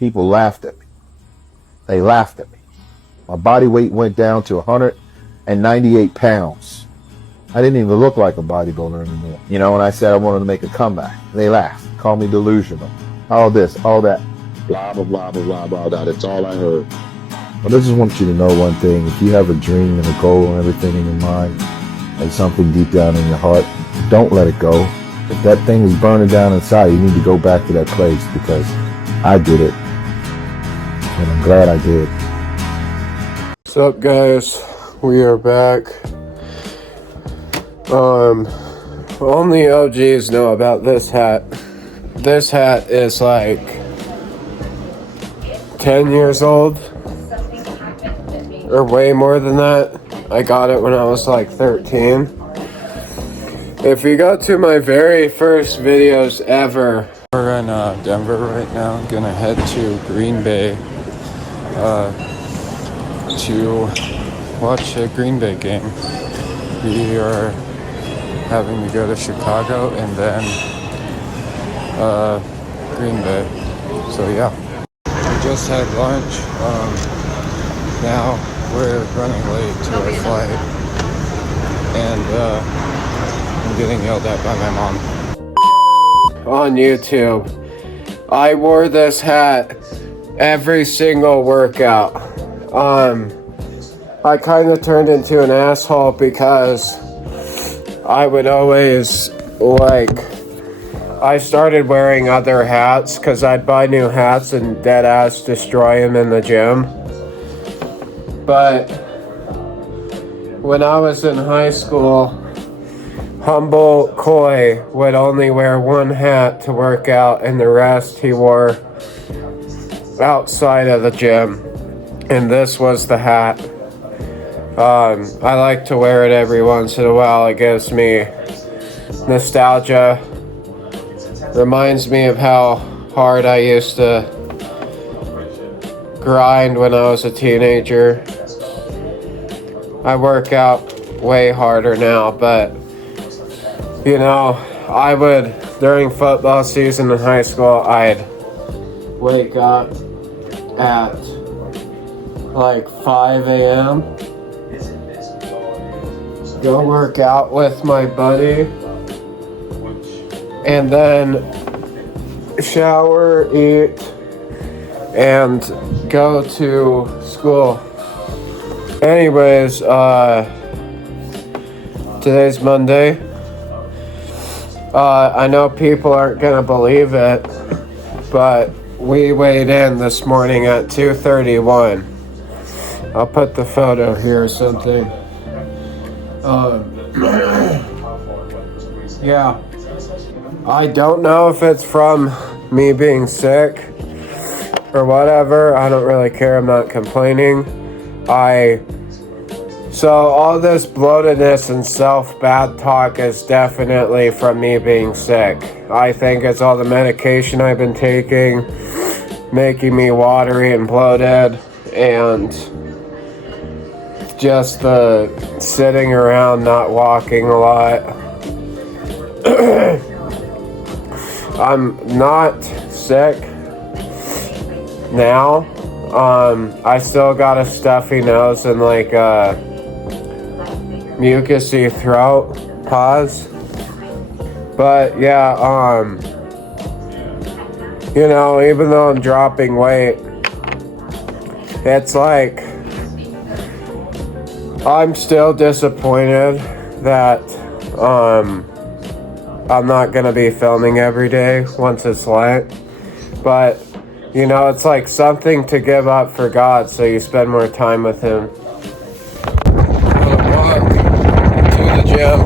people laughed at me. They laughed at me. My body weight went down to 198 pounds. I didn't even look like a bodybuilder anymore. You know, when I said I wanted to make a comeback, they laughed, called me delusional. All this, all that, blah, blah, blah, blah, blah, blah, blah. That's all I heard. But I just want you to know one thing. If you have a dream and a goal and everything in your mind and something deep down in your heart, don't let it go. If that thing is burning down inside, you need to go back to that place, because I did it. And I'm glad I did. What's up, guys? We are back. Only OGs know about this hat. This hat is like 10 years old, or way more than that. I got it when I was like 13. If you go to my very first videos ever, we're in Denver right now. I'm gonna head to Green Bay to watch a Green Bay game. We are having to go to Chicago and then Green Bay. So yeah, we just had lunch. Now we're running late to our flight, and I'm getting yelled at by my mom. On YouTube, I wore this hat every single workout. I kind of turned into an asshole because I would always, I started wearing other hats because I'd buy new hats and dead ass destroy them in the gym. But when I was in high school, Humble Coy would only wear one hat to work out, and the rest he wore outside of the gym. And this was the hat. I like to wear it every once in a while. It gives me nostalgia. Reminds me of how hard I used to grind when I was a teenager. I work out way harder now, but you know, I would, during football season in high school, I'd wake up at like 5 a.m., go work out with my buddy, and then shower, eat, and go to school. Anyways, today's Monday. I know people aren't gonna believe it, but we weighed in this morning at 2:31. I'll put the photo here or something. Yeah. I don't know if it's from me being sick or whatever. I don't really care. I'm not complaining. So all this bloatedness and self-bad talk is definitely from me being sick. I think it's all the medication I've been taking, making me watery and bloated, and just the sitting around, not walking a lot. I'm not sick now. I still got a stuffy nose and like mucusy throat, pause. But yeah, you know, even though I'm dropping weight, it's like I'm still disappointed that I'm not gonna be filming every day once it's Lent. But you know, it's like something to give up for God, so you spend more time with Him. Gym.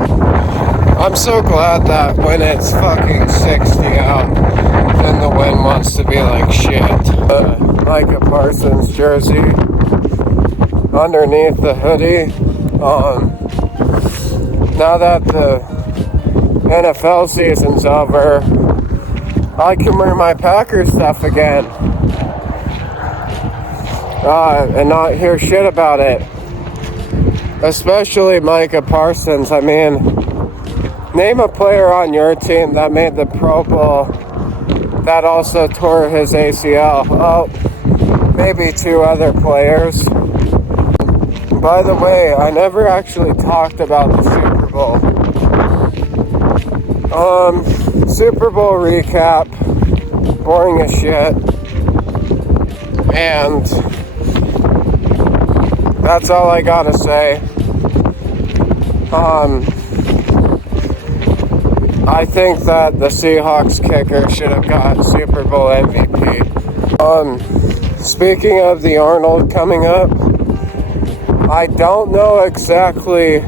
I'm so glad that when it's fucking 60 out, then the wind wants to be like shit. Micah Parsons jersey underneath the hoodie. Now that the NFL season's over, I can wear my Packers stuff again and not hear shit about it. Especially Micah Parsons. I mean, name a player on your team that made the Pro Bowl that also tore his ACL. Oh, maybe 2 other players. By the way, I never actually talked about the Super Bowl. Super Bowl recap. Boring as shit. And that's all I gotta say. I think that the Seahawks kicker should have got Super Bowl MVP. Speaking of the Arnold coming up, I don't know exactly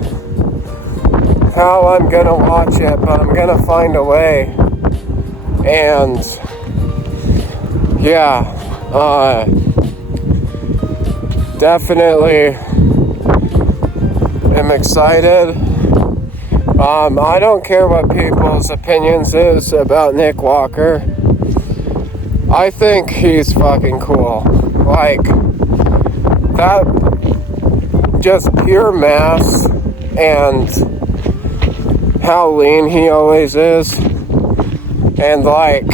how I'm gonna watch it, but I'm gonna find a way. And yeah, definitely am excited. I don't care what people's opinions is about Nick Walker. I think he's fucking cool. Like, that just pure mass and how lean he always is. And like,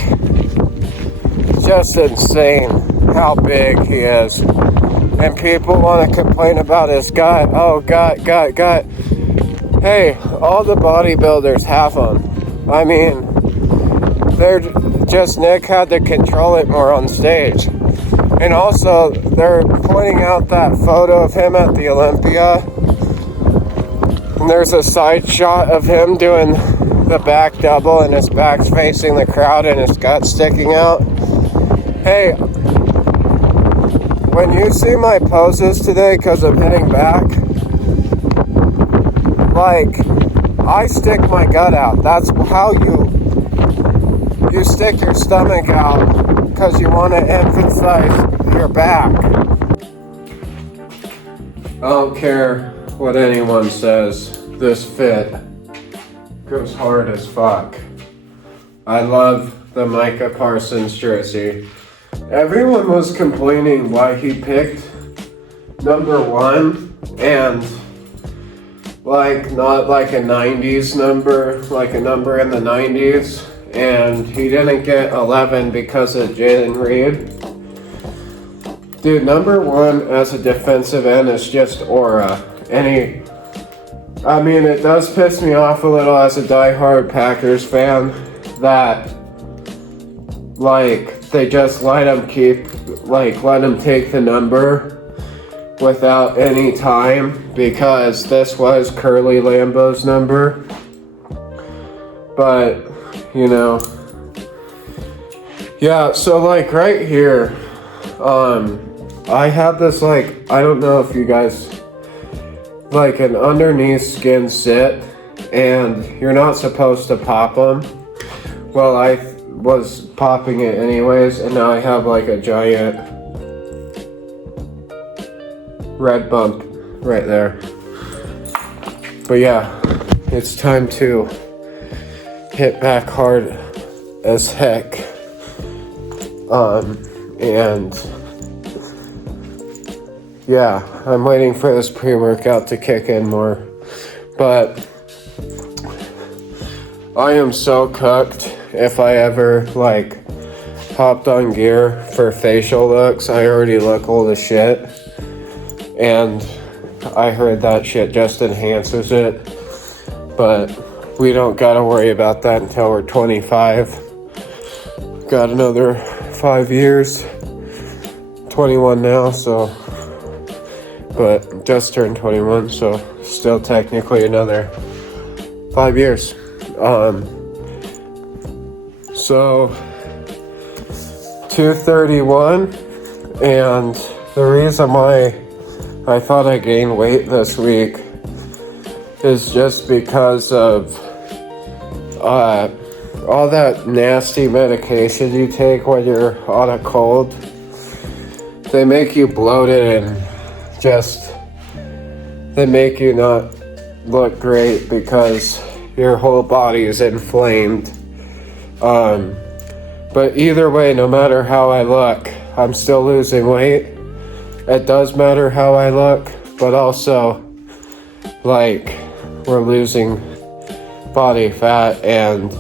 just insane how big he is. And people want to complain about his gut. Oh, gut. Hey, all the bodybuilders have them. I mean, they're just, Nick had to control it more on stage. And also, they're pointing out that photo of him at the Olympia. And there's a side shot of him doing the back double and his back's facing the crowd and his gut's sticking out. Hey, when you see my poses today because I'm hitting back, like, I stick my gut out. That's how you stick your stomach out because you want to emphasize your back. I don't care what anyone says. This fit goes hard as fuck. I love the Micah Parsons jersey. Everyone was complaining why he picked number 1 and like not like a 90s number, like a number in the 90s, and he didn't get 11 because of Jalen Reed. Dude, number 1 as a defensive end is just aura. And I mean, it does piss me off a little as a diehard Packers fan that, like, they just let him take the number without any time, because this was Curly Lambeau's number. But, you know, yeah, so like right here, I have this, like, I don't know if you guys, like an underneath skin sit, and you're not supposed to pop them. Well, I was popping it anyways, and now I have like a giant red bump right there. But yeah, it's time to hit back hard as heck. And yeah, I'm waiting for this pre-workout to kick in more. But I am so cooked. If I ever like hopped on gear for facial looks, I already look old as shit. And I heard that shit just enhances it. But we don't gotta worry about that until we're 25. Got another 5 years. 21 now, so. But just turned 21, so still technically another 5 years. So 231, and the reason why I thought I gained weight this week is just because of all that nasty medication you take when you're on a cold. They make you bloated and they make you not look great because your whole body is inflamed. But either way, no matter how I look, I'm still losing weight. It does matter how I look, but also, like, we're losing body fat, and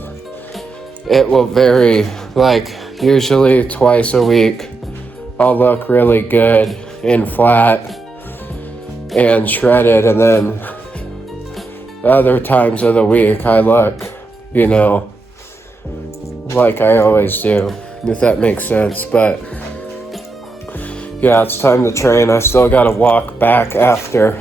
it will vary. Like, usually twice a week, I'll look really good and flat and shredded, and then other times of the week I look, you know, like I always do, if that makes sense. But yeah, it's time to train. I still gotta walk back after.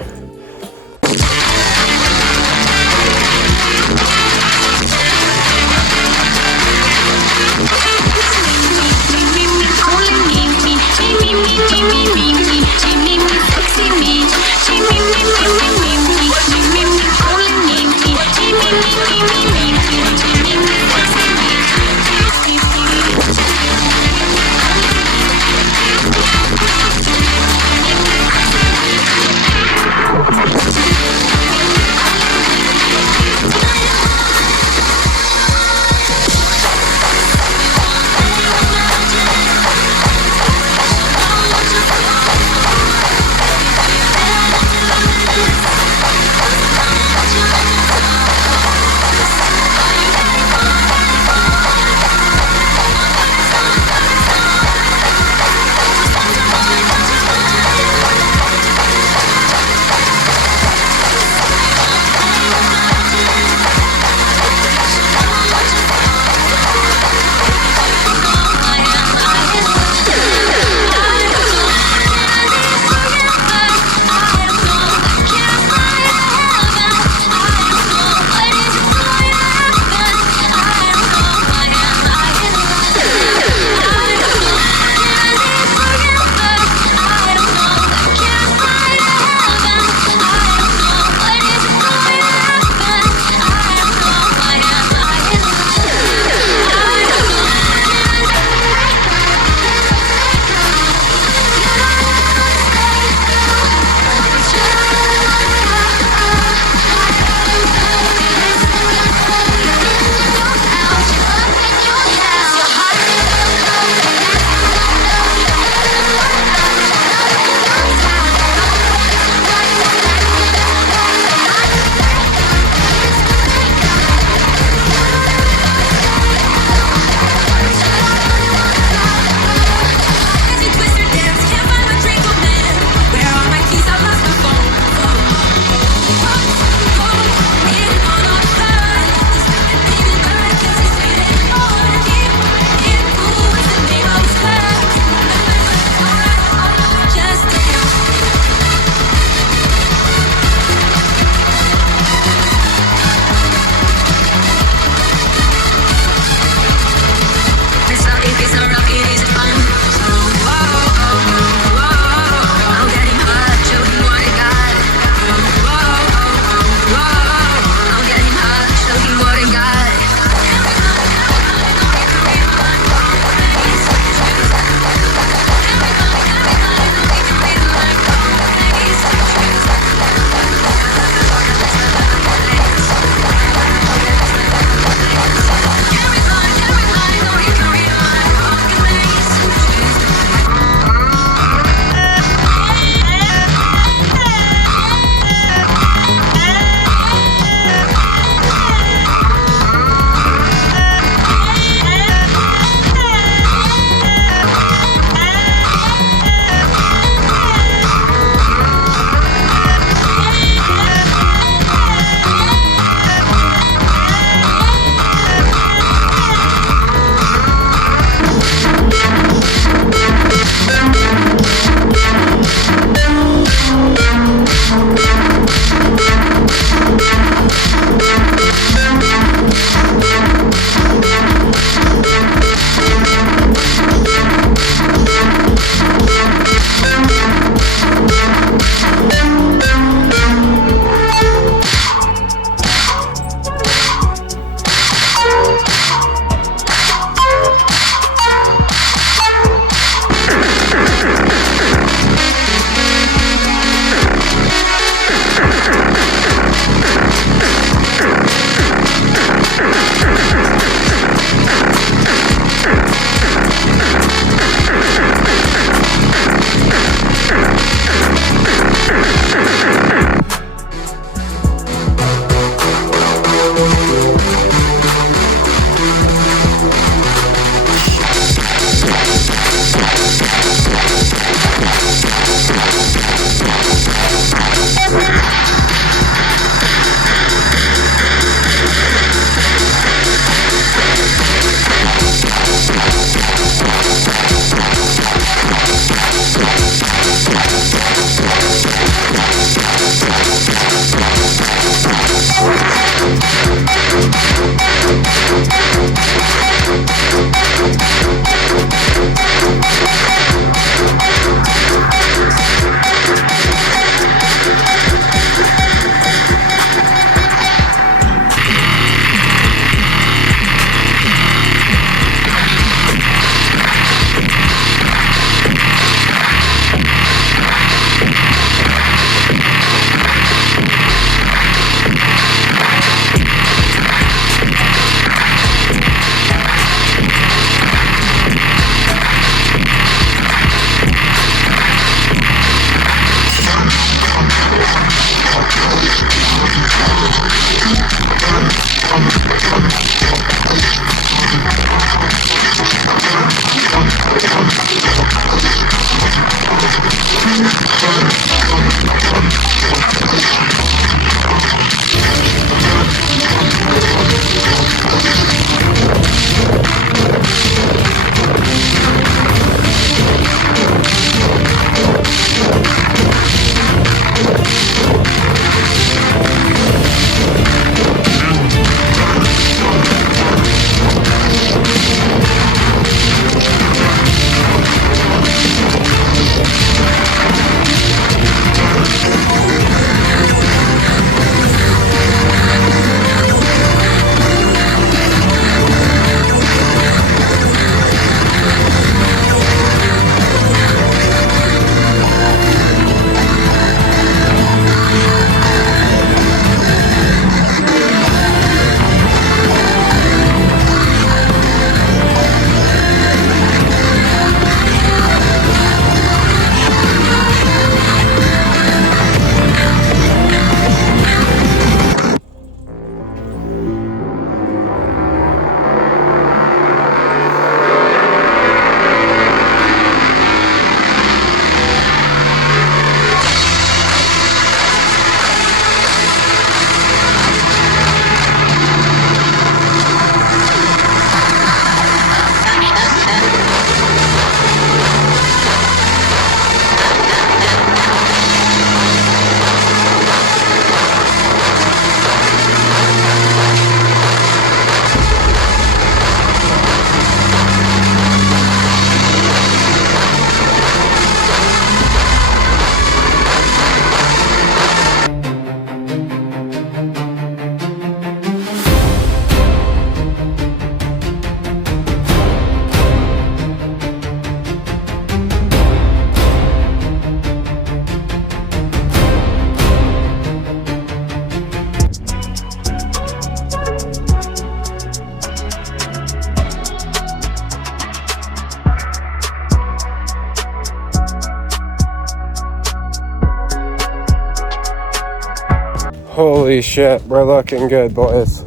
Holy shit, we're looking good, boys.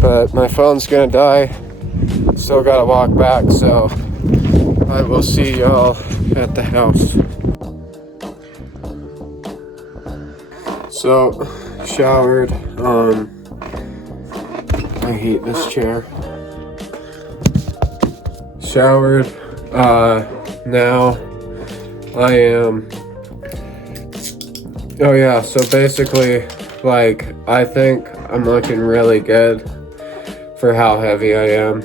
But my phone's gonna die. Still gotta walk back, so I will see y'all at the house. So, showered. I hate this chair. Showered. Now I am. Oh yeah. So basically, like, I think I'm looking really good for how heavy I am.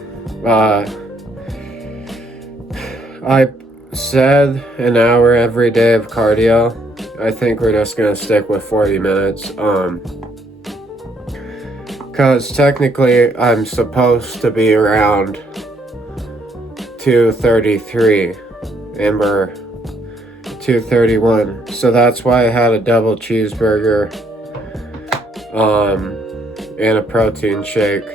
I said an hour every day of cardio. I think we're just gonna stick with 40 minutes. Cause technically I'm supposed to be around 233 and we're 231. So that's why I had a double cheeseburger and a protein shake.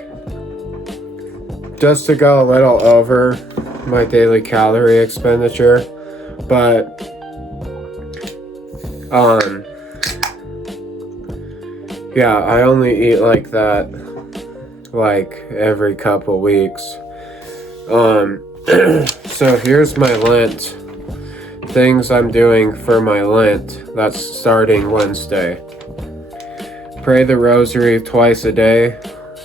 Just to go a little over my daily calorie expenditure. But yeah, I only eat like that like every couple weeks. So here's my Lent. Things I'm doing for my Lent. That's starting Wednesday. Pray the rosary twice a day.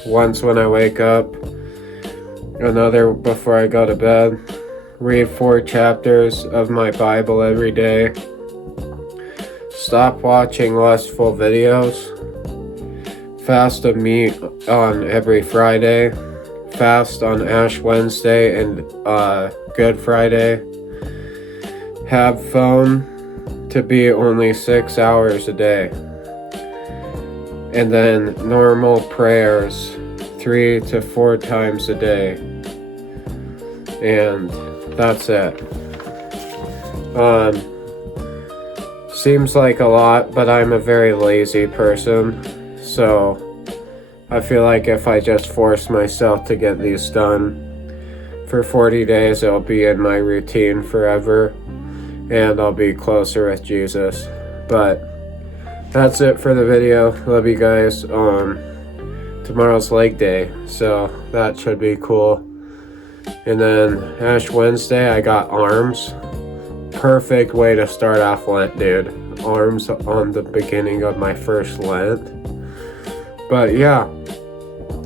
Once when I wake up. Another before I go to bed. Read 4 chapters of my Bible every day. Stop watching lustful videos. Fast of meat on every Friday. Fast on Ash Wednesday and Good Friday. Have phone to be only 6 hours a day. And then normal prayers 3 to 4 times a day. And that's it. Seems like a lot, but I'm a very lazy person. So I feel like if I just force myself to get these done for 40 days, it'll be in my routine forever. And I'll be closer with Jesus. But that's it for the video. Love you guys. Tomorrow's leg day, so that should be cool. And then Ash Wednesday, I got arms. Perfect way to start off Lent, dude. Arms on the beginning of my first Lent. But yeah,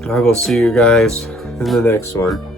I will see you guys in the next one.